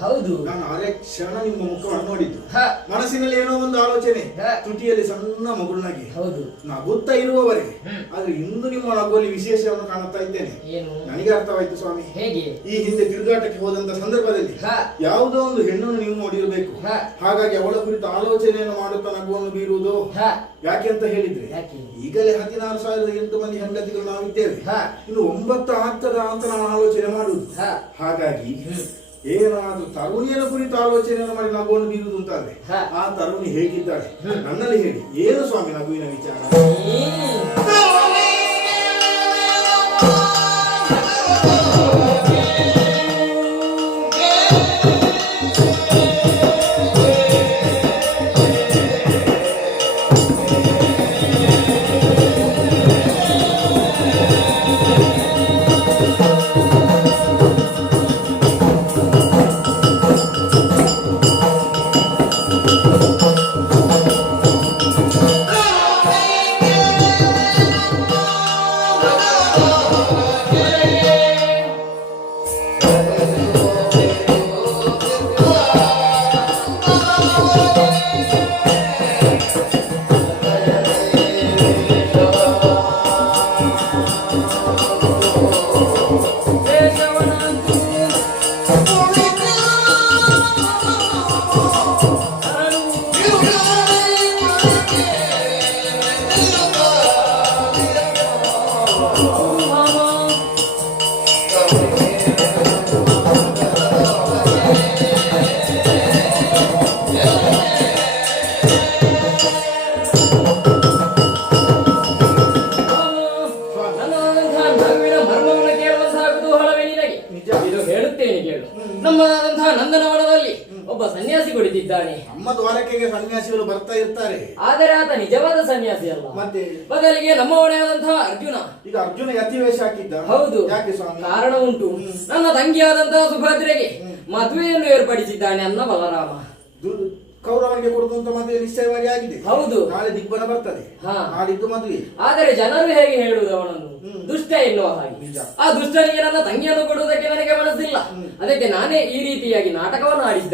ಹೌದು. ನಾನು ಅರೆ ಕ್ಷಣ ನಿಮ್ಮ ಮುಖವನ್ನು ನೋಡಿದ್ದು. ಹ. ಮನಸ್ಸಿನಲ್ಲಿ ಏನೋ ಒಂದು ಆಲೋಚನೆ, ಹ. ತುಟಿಯಲ್ಲಿ ಸಣ್ಣ ಮಗುಳ್ನಾಗಿ ಹೌದು. ನಗುತ್ತಾ ಇರುವವರೆಗೆ. ಆದ್ರೆ ಇಂದು ನಿಮ್ಮ ನಗುವಲ್ಲಿ ವಿಶೇಷವನ್ನು ಕಾಣುತ್ತಾ ಇದ್ದೇನೆ. ಏನು? ನನಗೆ ಅರ್ಥವಾಯ್ತು ಸ್ವಾಮಿ. ಹೇಗೆ? ಈ ಹಿಂದೆ ತಿರುಗಾಟಕ್ಕೆ ಹೋದಂತ ಸಂದರ್ಭದಲ್ಲಿ ಹ. ಯಾವುದೋ ಒಂದು ಹೆಣ್ಣನ್ನು ನೀವು ನೋಡಿರಬೇಕು. ಹ. ಹಾಗಾಗಿ ಅವಳ ಕುರಿತು ಆಲೋಚನೆಯನ್ನು ಮಾಡುತ್ತಾ ನಗುವನ್ನು ಬೀರುವುದು. ಹ. ಯಾಕೆ ಅಂತ ಹೇಳಿದ್ರೆ, ಯಾಕೆ? ಈಗಲೇ 16,008 ಮಂದಿ ಹೆಂಡತಿಗಳು ನಾವಿದ್ದೇವೆ. ಹ. ಇನ್ನು 9 ಆಗ್ತದ ಅಂತ ನಾನು ಆಲೋಚನೆ ಮಾಡುದು. ಹ. ಹಾಗಾಗಿ ಏನಾದ್ರೂ ತರುಣಿಯರ ಕುರಿತು ಆಲೋಚನೆಯನ್ನು ಮಾಡಿ ನಗುವನ್ನು ಬೀರುವುದು ಅಂತಾದ್ರೆ ಹ. ಆ ತರುಣಿ ಹೇಗಿದ್ದಾಳೆ ನನ್ನಲ್ಲಿ ಹೇಳಿ. ಏನು ಸ್ವಾಮಿ ನಗುವಿನ ವಿಚಾರ? ನಮ್ಮಂತಹ ನಂದನವನದಲ್ಲಿ ಒಬ್ಬ ಸನ್ಯಾಸಿ ಕುಳಿತಿದ್ದಾನೆ. ನಮ್ಮ ದ್ವಾರಕೆಗೆ ಸನ್ಯಾಸಿಗಳು ಬರ್ತಾ ಇರ್ತಾರೆ. ಆದರೆ ಆತ ನಿಜವಾದ ಸನ್ಯಾಸಿ ಅಲ್ಲ. ಮತ್ತೆ ಬದಲಿಗೆ ನಮ್ಮ ಒಡೆಯಾದಂತಹ ಅರ್ಜುನ. ಈಗ ಅರ್ಜುನ ಯತಿವೇಷ ಹಾಕಿದ್ದ. ಹೌದು. ಯಾಕೆ ಸ್ವಾಮಿ? ಕಾರಣ ಉಂಟು. ನನ್ನ ತಂಗಿಯಾದಂತಹ ಸುಭದ್ರೆಗೆ ಮದುವೆಯನ್ನು ಏರ್ಪಡಿಸಿದ್ದಾನೆ ಅನ್ನ ಬಲರಾಮ. ಕೌರವನಿಗೆ ಕೊಡುದು ಅಂತ ಮದುವೆ ನಿಶ್ಚಯವಾಗಿ ಆಗಿದೆ. ಹೌದು. ನಾಳೆ ದಿಗ್ಬನ ಬರ್ತದೆ. ಹಾ. ನಾಡಿದ್ದು ಮದುವೆ. ಆದರೆ ಜನರು ಹೇಗೆ ಹೇಳುವುದು ಅವನನ್ನು ದುಷ್ಟ ಎನ್ನುವ ಹಾಗೆ. ಆ ದುಷ್ಟನಿಗೆ ನನ್ನ ತಂಗಿಯನ್ನು ಕೊಡುವುದಕ್ಕೆ ನನಗೆ ಮನಸ್ಸಿಲ್ಲ. ಅದಕ್ಕೆ ನಾನೇ ಈ ರೀತಿಯಾಗಿ ನಾಟಕವನ್ನು ಆಡಿದ್ದೆ.